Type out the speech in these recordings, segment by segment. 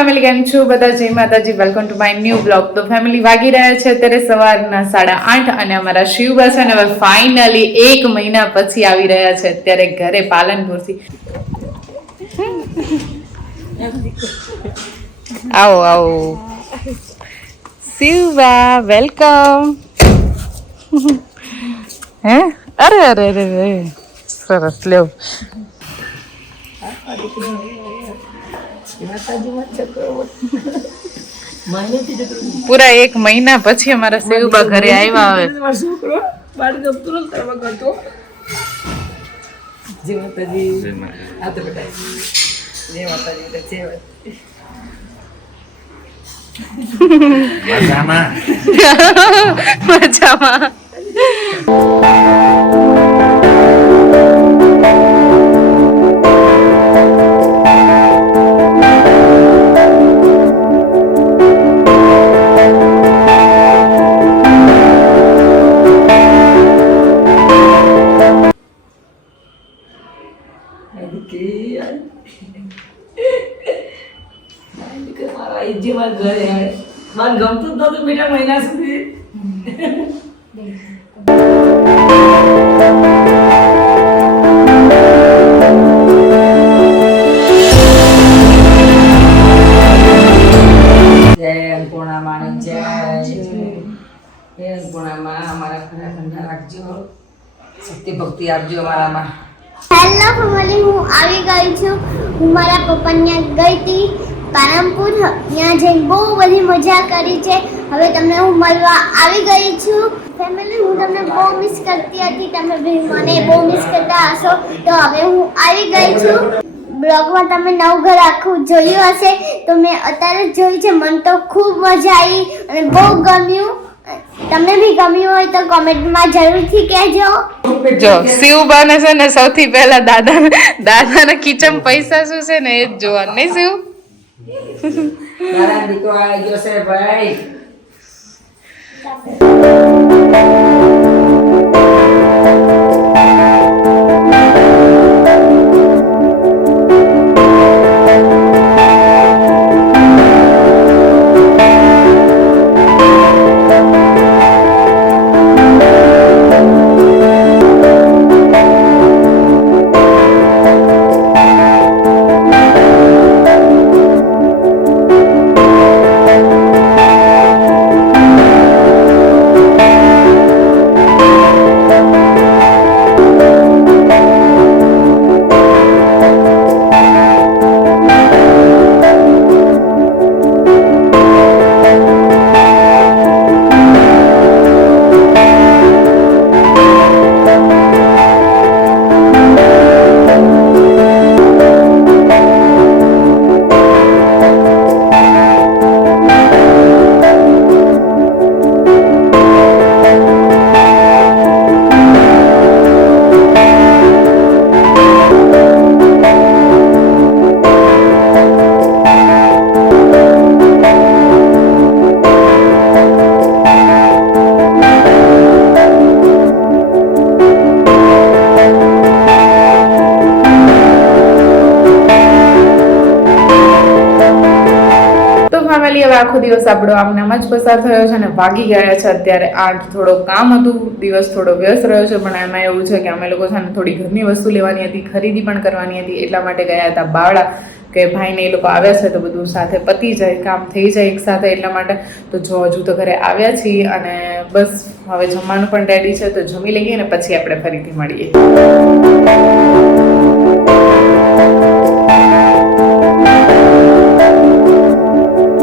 Family કેમ છો બધા? જય માતાજી, welcome to my new blog. તો ફેમિલી વાગી રહ્યા છે અત્યારે સવારના 8:30 અને અમારા શિવબા છે ને હવે ફાઇનલી 1 મહિના પછી આવી રહ્યા છે અત્યારે ઘરે પાલનપુરથી. આવો આવો શિવબા, વેલકમ. હે અરે અરે અરે સરસ લ્યો. પૂરા 1 મહિના પછી અમારા શિવબા ઘરે આવ્યા. હવે મજામાં. ગમતું જ નતું બેટા મહિના સુધી. અમારા ખરા ઠંડા રાખજો, શક્તિ ભક્તિ આપજો અમારામાં. હેલો ફેમિલી, હું આવી ગઈ છું. હું મારા પપ્પા ત્યાં ગઈ હતી પાલનપુર. ત્યાં જઈને બહુ બધી મજા કરી છે. હવે તમને હું મળવા આવી ગઈ છું. ફેમિલી, હું તમને બહુ મિસ કરતી હતી, તમે બી મને બહુ મિસ કરતા હશો. તો હવે હું આવી ગઈ છું. બ્લોગમાં તમે નવું ઘર આખું જોયું હશે, તો મેં અત્યારે જ જોયું છે. મને તો ખૂબ મજા આવી અને બહુ ગમ્યું. તમને બી ગમ્યું હોય તો કોમેન્ટમાં જરૂરથી કહેજો. જો શિવબાને છે ને સૌથી પહેલા દાદાના કિચન પૈસા શું છે ને એ જ જોવાનું, નહીં શિવ? મારા દીકરો આવી ગયો છે ભાઈ. હવે આખો દિવસ આપણો આમનામાં જ પસાર થયો છે અને વાગી ગયા છે અત્યારે 8. થોડો કામ હતું, દિવસ થોડો વ્યસ્ત રહ્યો છે, પણ એમાં એવું છે કે અમે લોકો છે ને થોડી ઘરની વસ્તુ લેવાની હતી, ખરીદી પણ કરવાની હતી. એટલા માટે ગયા હતા બાવળા કે ભાઈને એ લોકો આવ્યા છે તો બધું સાથે પતી જાય, કામ થઈ જાય એક સાથે. એટલા માટે તો જો હજુ તો ઘરે આવ્યા છીએ અને બસ હવે જમવાનું પણ રેડી છે, તો જમી લઈએ ને પછી આપણે ફરીથી મળીએ.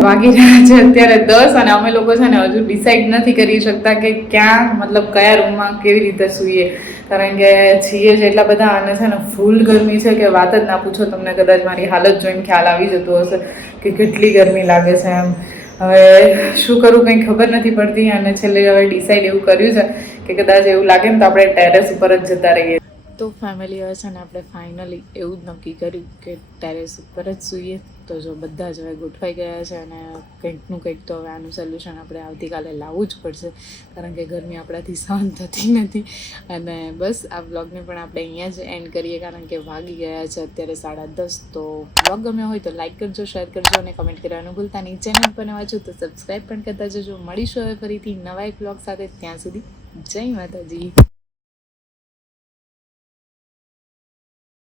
વાગી રહ્યા છે અત્યારે 10 અને અમે લોકો છે ને હજુ ડિસાઈડ નથી કરી શકતા કે ક્યાં, મતલબ કયા રૂમમાં કેવી રીતે સૂઈએ. કારણ કે છીએ જ એટલા બધા અને છે ને ફૂલ ગરમી છે કે વાત જ ના પૂછો. તમને કદાચ મારી હાલત જોઈને ખ્યાલ આવી જતો હશે કે કેટલી ગરમી લાગે છે એમ. હવે શું કરું કંઈ ખબર નથી પડતી અને છેલ્લે હવે ડિસાઈડ એવું કર્યું છે કે કદાચ એવું લાગે ને તો આપણે ટેરેસ ઉપર જ જતા રહીએ. તો ફેમિલી હવે છે ને આપણે ફાઇનલી એવું જ નક્કી કર્યું કે ટેરેસ ઉપર જ સૂઈએ. તો જો બધા જ હવે ગોઠવાઈ ગયા છે અને કંઈકનું કંઈક તો હવે આનું સોલ્યુશન આપણે આવતીકાલે લાવવું જ પડશે, કારણ કે ગરમી આપણાથી સહન થતી નથી. અને બસ આ વ્લોગને પણ આપણે અહીંયા જ એન્ડ કરીએ, કારણ કે વાગી ગયા છે અત્યારે 10:30. તો વ્લોગ ગમ્યો હોય તો લાઈક કરજો, શેર કરજો અને કમેન્ટ કરવાનું ભૂલતા નહીં. ચેનલ પર નવા છો તો સબસ્ક્રાઈબ પણ કરતા જજો. મળીશું હવે ફરીથી નવા એક વ્લોગ સાથે. ત્યાં સુધી જય માતાજી.